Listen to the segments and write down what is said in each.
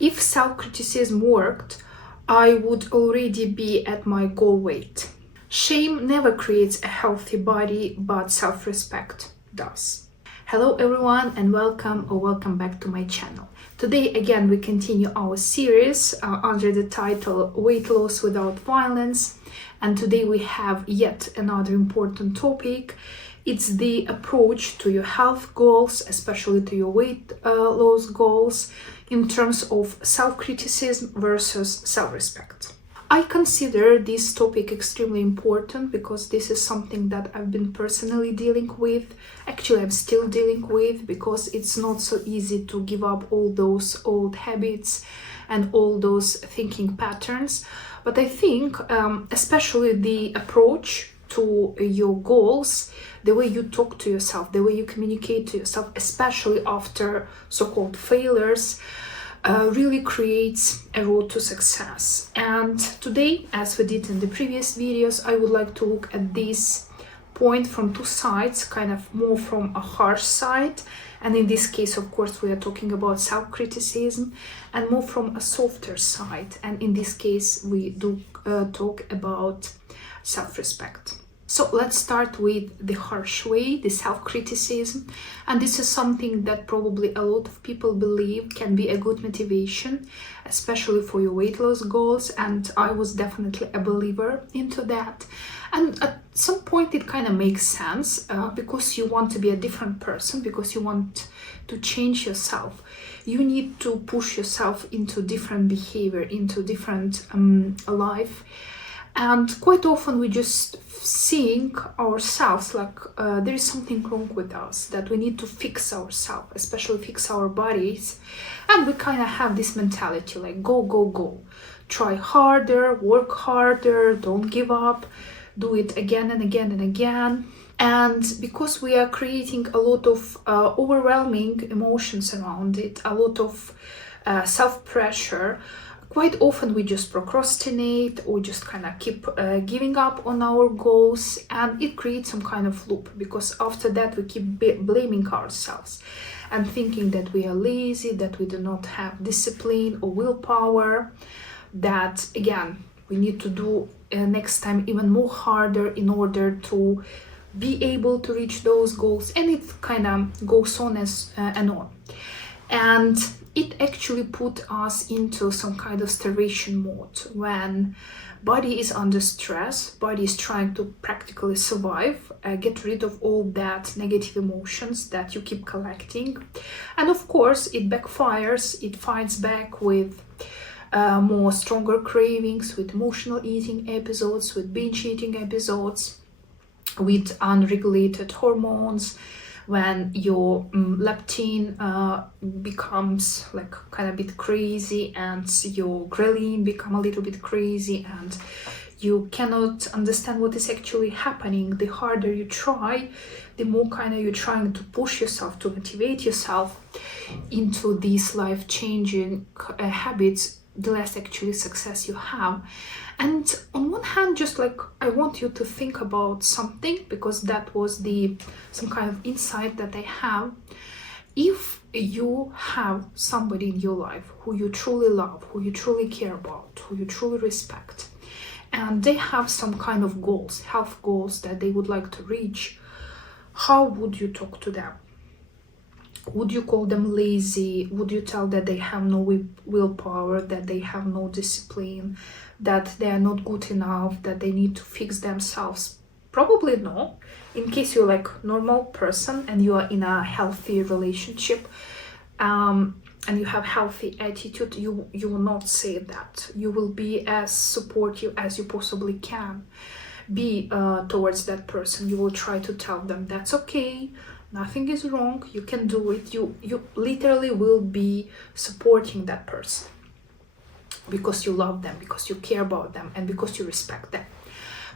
If self-criticism worked, I would already be at my goal weight. Shame never creates a healthy body, but self-respect does. Hello everyone and welcome back to my channel. Today again we continue our series under the title Weight Loss Without Violence, and today we have yet another important topic. It's the approach to your health goals, especially to your weight loss goals, in terms of self-criticism versus self-respect. I consider this topic extremely important because this is something that I've been personally dealing with. Actually, I'm still dealing with, because it's not so easy to give up all those old habits and all those thinking patterns. But I think especially the approach to your goals, the way you talk to yourself, the way you communicate to yourself, especially after so-called failures, really creates a road to success. And today, as we did in the previous videos, I would like to look at this point from two sides, kind of more from a harsh side, and in this case of course we are talking about self-criticism, and more from a softer side, and in this case we do talk about self-respect. So let's start with the harsh way, the self-criticism. And this is something that probably a lot of people believe can be a good motivation, especially for your weight loss goals. And I was definitely a believer into that. And at some point it kind of makes sense because you want to be a different person, because you want to change yourself. You need to push yourself into different behavior, into different life. And quite often we just seeing ourselves like there is something wrong with us, that we need to fix ourselves, especially fix our bodies. And we kind of have this mentality like go, try harder, work harder, don't give up, do it again and again and again. And because we are creating a lot of overwhelming emotions around it, a lot of self-pressure, quite often we just procrastinate or just kind of keep giving up on our goals, and it creates some kind of loop, because after that we keep blaming ourselves and thinking that we are lazy, that we do not have discipline or willpower, that again we need to do next time even more harder in order to be able to reach those goals, and it kind of goes on and on. And it actually put us into some kind of starvation mode. When body is under stress, body is trying to practically survive, get rid of all that negative emotions that you keep collecting. And of course it backfires, it fights back with more stronger cravings, with emotional eating episodes, with binge eating episodes, with unregulated hormones, when your leptin becomes like kind of a bit crazy, and your ghrelin become a little bit crazy, and you cannot understand what is actually happening. The harder you try, the more kind of you're trying to push yourself, to motivate yourself into these life-changing habits, the less actually success you have. And on one hand, just like I want you to think about something, because that was some kind of insight that I have. If you have somebody in your life who you truly love, who you truly care about, who you truly respect, and they have some kind of goals, health goals that they would like to reach, how would you talk to them? Would you call them lazy? Would you tell that they have no willpower, that they have no discipline, that they are not good enough, that they need to fix themselves? Probably no. In case you're like normal person and you are in a healthy relationship and you have healthy attitude, you will not say that. You will be as supportive as you possibly can be towards that person. You will try to tell them that's okay, nothing is wrong, you can do it. You literally will be supporting that person because you love them, because you care about them, and because you respect them.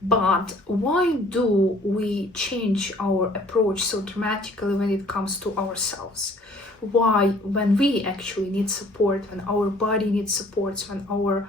But why do we change our approach so dramatically when it comes to ourselves? Why, when we actually need support, when our body needs support, when our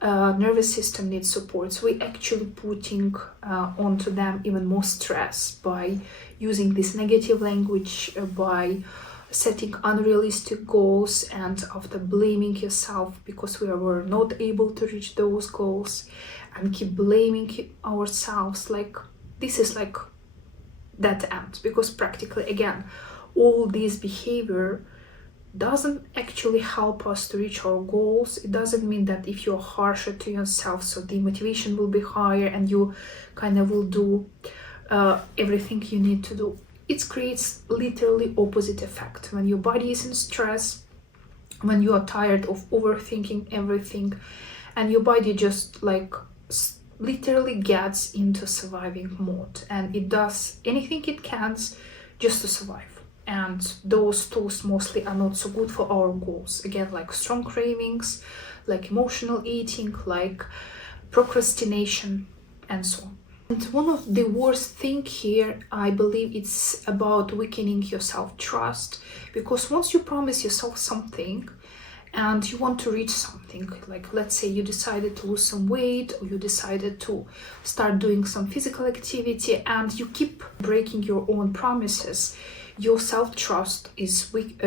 nervous system needs supports, we actually putting onto them even more stress by using this negative language, by setting unrealistic goals and after blaming yourself because we were not able to reach those goals and keep blaming ourselves, like this is like that end, because practically again all this behavior doesn't actually help us to reach our goals. It doesn't mean that if you're harsher to yourself, so the motivation will be higher and you kind of will do everything you need to do. It creates literally opposite effect. When your body is in stress, when you are tired of overthinking everything, and your body just like literally gets into surviving mode and it does anything it can just to survive. And those tools mostly are not so good for our goals. Again, like strong cravings, like emotional eating, like procrastination, and so on. And one of the worst thing here, I believe, it's about weakening your self-trust, because once you promise yourself something and you want to reach something, like let's say you decided to lose some weight or you decided to start doing some physical activity and you keep breaking your own promises, your self-trust is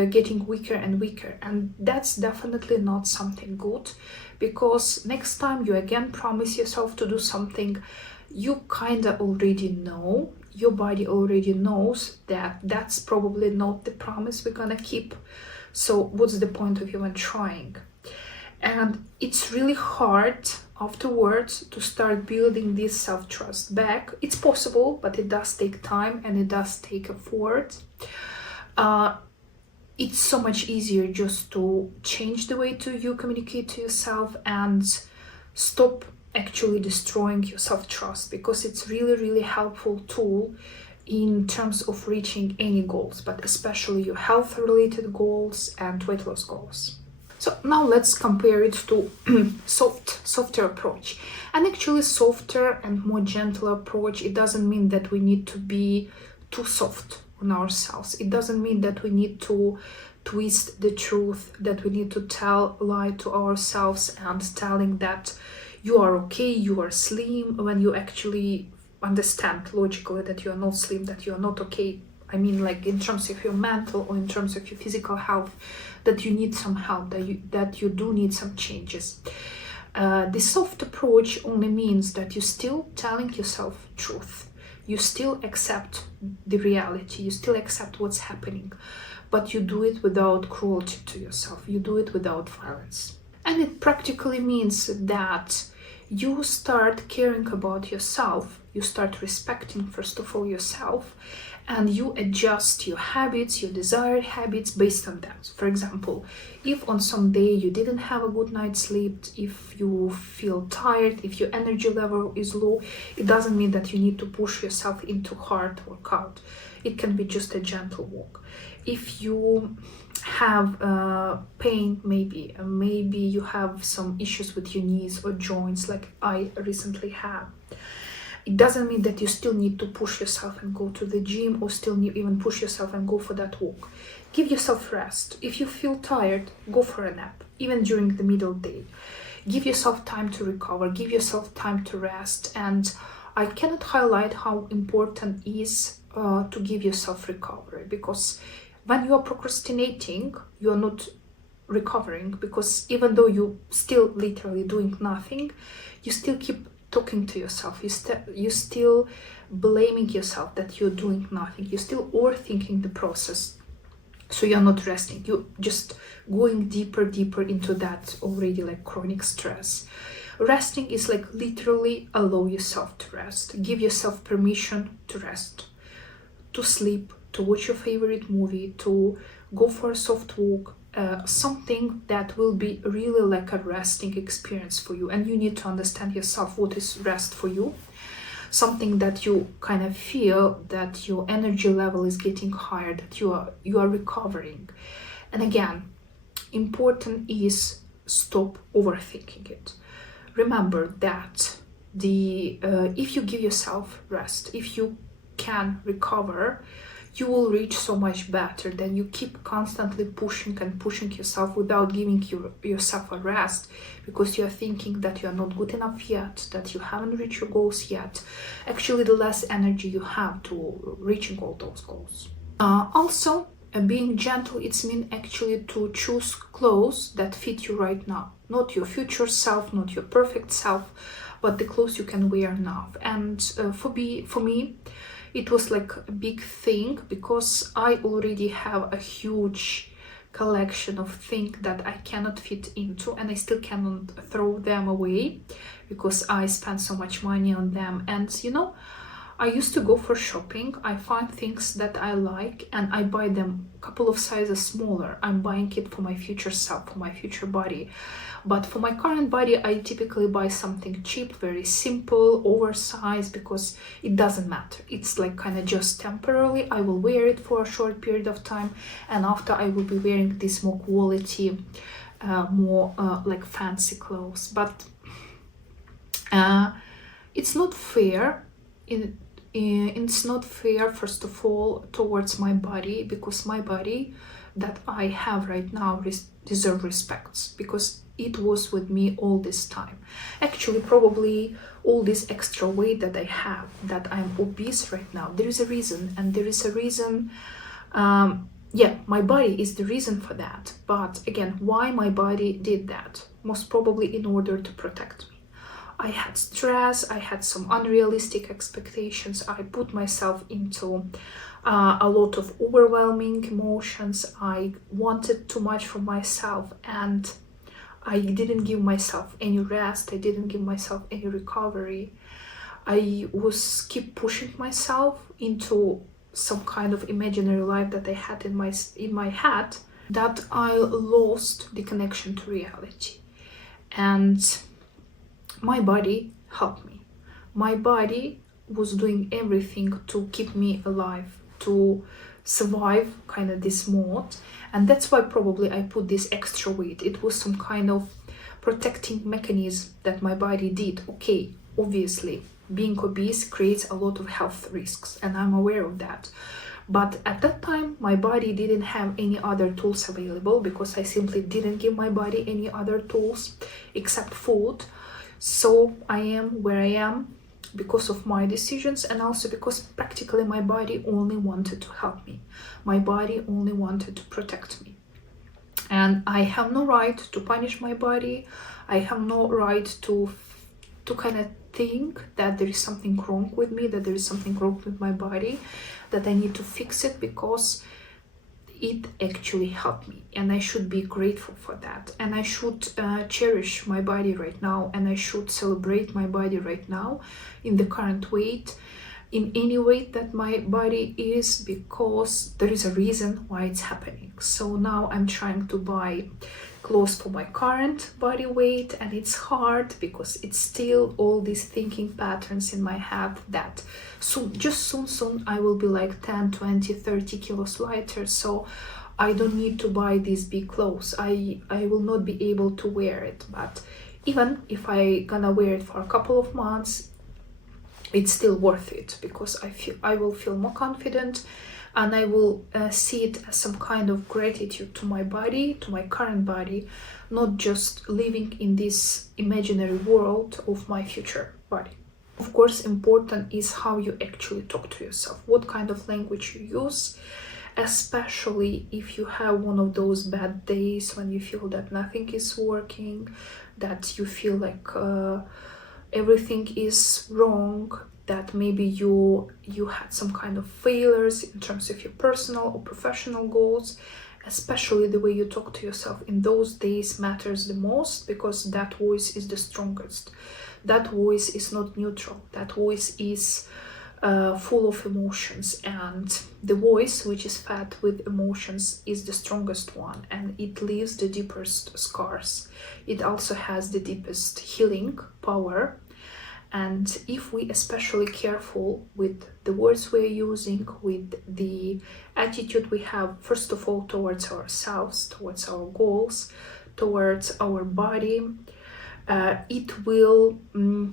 getting weaker and weaker, and that's definitely not something good, because next time you again promise yourself to do something, you kind of already know, your body already knows that that's probably not the promise we're gonna keep. So what's the point of even trying? And it's really hard afterwards to start building this self-trust back. It's possible, but it does take time and it does take effort. It's so much easier just to change the way you communicate to yourself and stop actually destroying your self-trust, because it's really helpful tool in terms of reaching any goals, but especially your health related goals and weight loss goals. So now let's compare it to softer approach. And actually softer and more gentle approach, it doesn't mean that we need to be too soft on ourselves. It doesn't mean that we need to twist the truth, that we need to tell lie to ourselves and telling that you are okay, you are slim, when you actually understand logically that you are not slim, that you are not okay. I mean, like in terms of your mental or in terms of your physical health, that you need some help, that you do need some changes. The soft approach only means that you're still telling yourself truth. You still accept the reality, you still accept what's happening, but you do it without cruelty to yourself, you do it without violence. And it practically means that you start caring about yourself, you start respecting first of all yourself, and you adjust your habits, your desired habits based on that. For example, if on some day you didn't have a good night's sleep, if you feel tired, if your energy level is low, it doesn't mean that you need to push yourself into hard workout. It can be just a gentle walk. If you have pain, maybe you have some issues with your knees or joints, like I recently have, it doesn't mean that you still need to push yourself and go to the gym, or still need even push yourself and go for that walk. Give yourself rest. If you feel tired, go for a nap, even during the middle day. Give yourself time to recover, give yourself time to rest. And I cannot highlight how important it is to give yourself recovery, because when you are procrastinating, you are not recovering, because even though you still literally doing nothing, you still keep talking to yourself, you still blaming yourself that you're doing nothing, you're still overthinking the process, so you're not resting, you just going deeper into that already like chronic stress. Resting is like literally allow yourself to rest, give yourself permission to rest, to sleep, to watch your favorite movie, to go for a soft walk, something that will be really like a resting experience for you. And you need to understand yourself what is rest for you, something that you kind of feel that your energy level is getting higher, that you are recovering. And again, important is stop overthinking it. Remember that if you give yourself rest, if you can recover, you will reach so much better than you keep constantly pushing yourself without giving yourself a rest, because you are thinking that you are not good enough yet, that you haven't reached your goals yet. Actually, the less energy you have to reaching all those goals. Also, And being gentle, it's mean actually to choose clothes that fit you right now. Not your future self, not your perfect self, but the clothes you can wear now. And for me, it was like a big thing because I already have a huge collection of things that I cannot fit into, and I still cannot throw them away because I spend so much money on them. And I used to go for shopping. I find things that I like and I buy them a couple of sizes smaller. I'm buying it for my future self, for my future body. But for my current body, I typically buy something cheap, very simple, oversized, because it doesn't matter. It's like kind of just temporarily. I will wear it for a short period of time, and after I will be wearing this more quality, more like fancy clothes. But it's not fair. It's not fair, first of all, towards my body, because my body that I have right now deserve respects, because it was with me all this time. Actually, probably all this extra weight that I have, that I'm obese right now, there is a reason, and there is a reason. Yeah, my body is the reason for that. But again, why my body did that? Most probably in order to protect me. I had stress, I had some unrealistic expectations, I put myself into a lot of overwhelming emotions, I wanted too much from myself, and I didn't give myself any rest, I didn't give myself any recovery. I was keep pushing myself into some kind of imaginary life that I had in my head, that I lost the connection to reality. And my body helped me. My body was doing everything to keep me alive, to survive kind of this mode. And that's why probably I put this extra weight. It was some kind of protecting mechanism that my body did. Okay, obviously, being obese creates a lot of health risks, and I'm aware of that. But at that time, my body didn't have any other tools available, because I simply didn't give my body any other tools except food. So I am where I am because of my decisions, and also because practically my body only wanted to help me. My body only wanted to protect me. And I have no right to punish my body. I have no right to kind of think that there is something wrong with me, that there is something wrong with my body, that I need to fix it, because it actually helped me, and I should be grateful for that, and I should cherish my body right now, and I should celebrate my body right now in the current weight, in any weight that my body is, because there is a reason why it's happening. So now I'm trying to buy clothes for my current body weight, and it's hard because it's still all these thinking patterns in my head that soon I will be like 10, 20, 30 kilos lighter, so I don't need to buy these big clothes. I will not be able to wear it. But even if I gonna wear it for a couple of months, it's still worth it, because I will feel more confident, and I will see it as some kind of gratitude to my body, to my current body, not just living in this imaginary world of my future body. Of course, important is how you actually talk to yourself, what kind of language you use, especially if you have one of those bad days when you feel that nothing is working, that you feel like everything is wrong, that maybe you had some kind of failures in terms of your personal or professional goals. Especially the way you talk to yourself in those days matters the most, because that voice is the strongest. That voice is not neutral. That voice is full of emotions, and the voice which is fed with emotions is the strongest one, and it leaves the deepest scars. It also has the deepest healing power. And if we especially careful with the words we're using, with the attitude we have, first of all, towards ourselves, towards our goals, towards our body, it will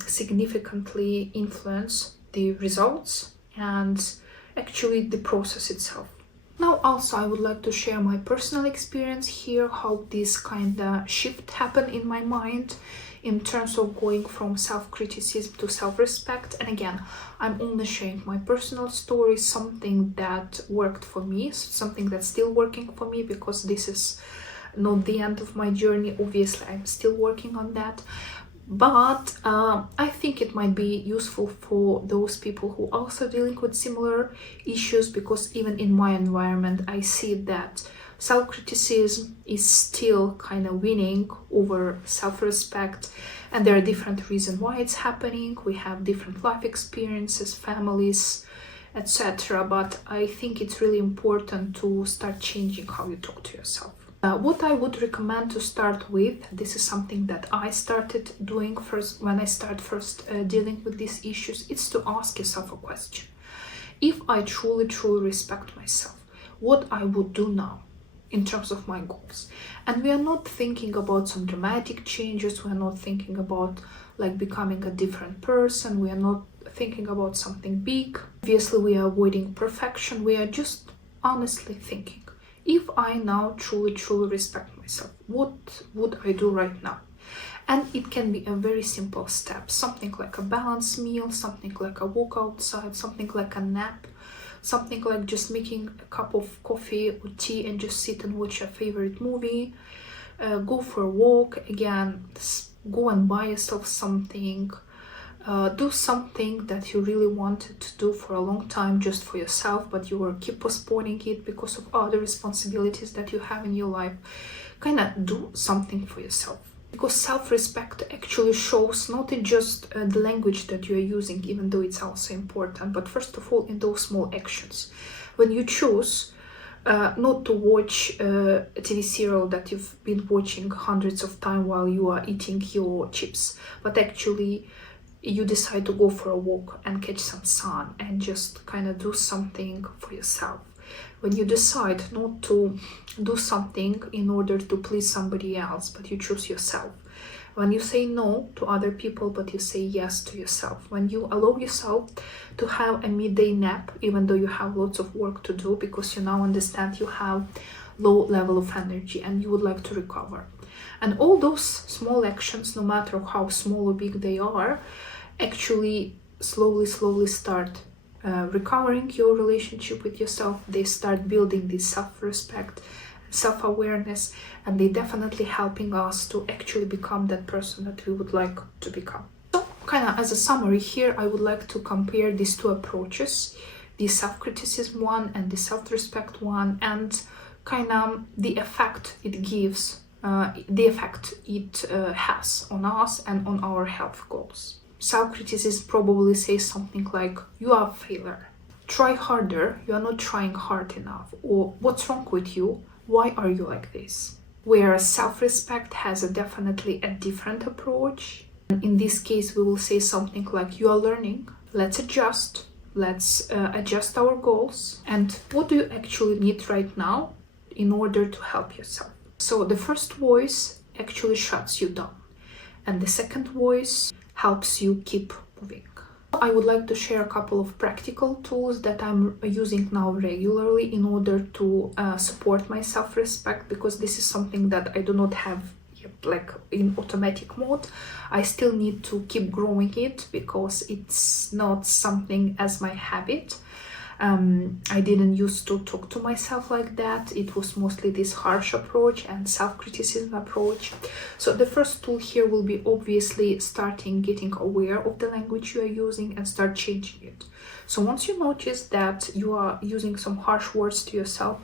significantly influence the results and actually the process itself. Now also I would like to share my personal experience here, how this kind of shift happened in my mind in terms of going from self-criticism to self-respect. And again, I'm only sharing my personal story, something that worked for me, something that's still working for me, because this is not the end of my journey. Obviously, I'm still working on that. But I think it might be useful for those people who are also dealing with similar issues, because even in my environment, I see that self-criticism is still kind of winning over self-respect, and there are different reasons why it's happening. We have different life experiences, families, etc. But I think it's really important to start changing how you talk to yourself. What I would recommend to start with, this is something that I started doing first when I started dealing with these issues, it's to ask yourself a question. If I truly respect myself, what I would do now in terms of my goals. And we are not thinking about some dramatic changes, we are not thinking about like becoming a different person, we are not thinking about something big. Obviously, we are avoiding perfection, we are just honestly thinking. If I now truly respect myself, what would I do right now? And it can be a very simple step, something like a balanced meal, something like a walk outside, something like a nap, something like just making a cup of coffee or tea and just sit and watch a favorite movie, go for a walk, again, go and buy yourself something. Do something that you really wanted to do for a long time just for yourself, but you will keep postponing it because of other responsibilities that you have in your life. Kind of do something for yourself, because self-respect actually shows not in just the language that you are using, even though it's also important, but first of all in those small actions. When you choose not to watch a TV serial that you've been watching hundreds of times while you are eating your chips, but actually you decide to go for a walk and catch some sun and just kind of do something for yourself. When you decide not to do something in order to please somebody else, but you choose yourself. When you say no to other people, but you say yes to yourself. When you allow yourself to have a midday nap, even though you have lots of work to do, because you now understand you have low level of energy and you would like to recover. And all those small actions, no matter how small or big they are, actually slowly start recovering your relationship with yourself. They start building this self-respect, self-awareness, and they definitely helping us to actually become that person that we would like to become. So kind of as a summary here, I would like to compare these two approaches, the self-criticism one and the self-respect one, and kind of the effect it gives, has on us and on our health goals. Self-criticism probably says something like, you are a failure, try harder, you are not trying hard enough, or what's wrong with you, why are you like this? Whereas self-respect has definitely a different approach. In this case, we will say something like, you are learning, let's adjust our goals, and what do you actually need right now in order to help yourself? So the first voice actually shuts you down, and the second voice helps you keep moving. I would like to share a couple of practical tools that I'm using now regularly in order to support my self-respect, because this is something that I do not have yet, like in automatic mode. I still need to keep growing it because it's not something as my habit. I didn't used to talk to myself like that. It was mostly this harsh approach and self-criticism approach. So the first tool here will be obviously starting getting aware of the language you are using and start changing it. So once you notice that you are using some harsh words to yourself,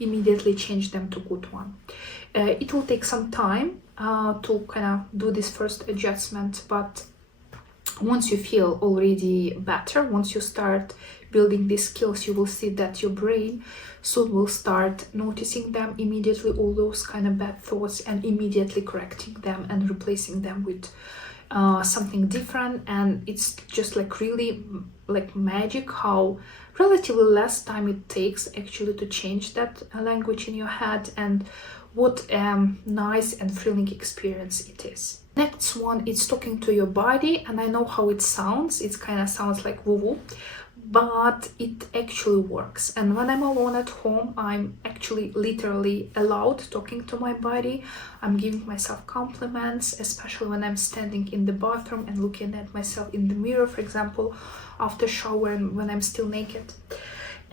immediately change them to good one. It will take some time to kind of do this first adjustment, but once you feel already better, once you start building these skills, you will see that your brain soon will start noticing them immediately, all those kind of bad thoughts, and immediately correcting them and replacing them with something different. And it's just like really like magic how relatively less time it takes actually to change that language in your head, and what nice and thrilling experience it is. Next one is talking to your body, and I know how it sounds. It kind of sounds like woo-woo, but it actually works. And when I'm alone at home, I'm actually literally allowed talking to my body. I'm giving myself compliments, especially when I'm standing in the bathroom and looking at myself in the mirror, for example, after shower and when I'm still naked.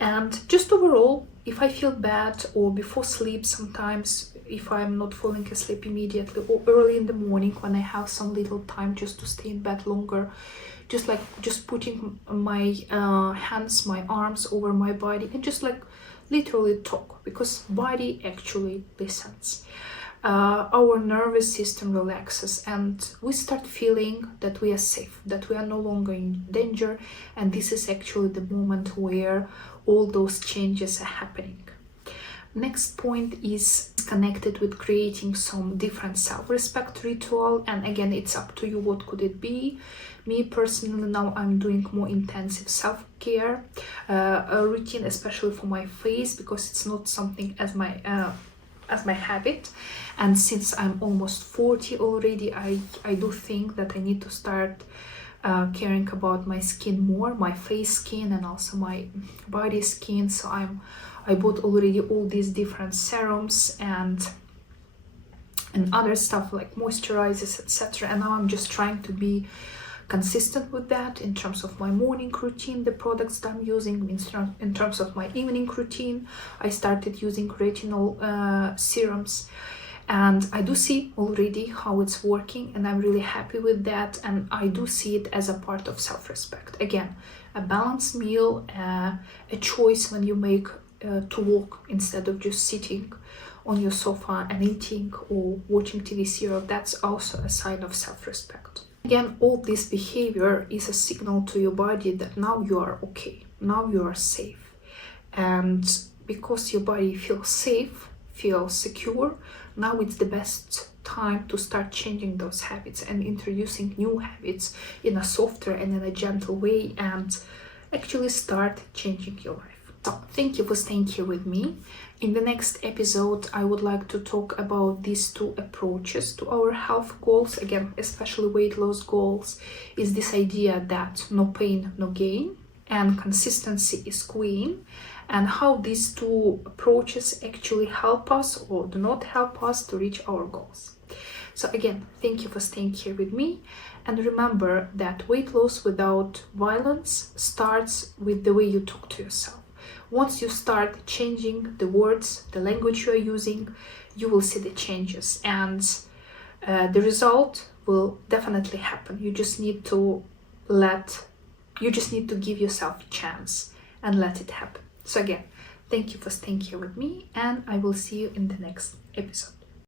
And just overall, if I feel bad or before sleep, sometimes if I'm not falling asleep immediately, or early in the morning when I have some little time just to stay in bed longer, just putting my hands, my arms over my body and just like literally talk, because body actually listens. Our nervous system relaxes and we start feeling that we are safe, that we are no longer in danger, and this is actually the moment where all those changes are happening. Next point is connected with creating some different self-respect ritual, and again, it's up to you what could it be. Me personally, now I'm doing more intensive self-care routine, especially for my face, because it's not something as my habit, and since I'm almost 40 already, I do think that I need to start caring about my skin more, my face skin and also my body skin. So I bought already all these different serums and other stuff like moisturizers, etc. And now I'm just trying to be consistent with that in terms of my morning routine, the products that I'm using. In terms of my evening routine, I started using retinol serums, and I do see already how it's working, and I'm really happy with that. And I do see it as a part of self-respect. Again, a balanced meal, a choice when you make to walk instead of just sitting on your sofa and eating or watching TV serial. That's also a sign of self-respect. Again, all this behavior is a signal to your body that now you are okay, now you are safe. And because your body feels safe, feels secure, now it's the best time to start changing those habits and introducing new habits in a softer and in a gentle way, and actually start changing your life. So thank you for staying here with me. In the next episode, I would like to talk about these two approaches to our health goals. Again, especially weight loss goals, is this idea that no pain, no gain, and consistency is queen, and how these two approaches actually help us or do not help us to reach our goals. So again, thank you for staying here with me. And remember that weight loss without violence starts with the way you talk to yourself. Once you start changing the words, the language you are using, you will see the changes, and the result will definitely happen. You just need to give yourself a chance and let it happen. So again, thank you for staying here with me, and I will see you in the next episode.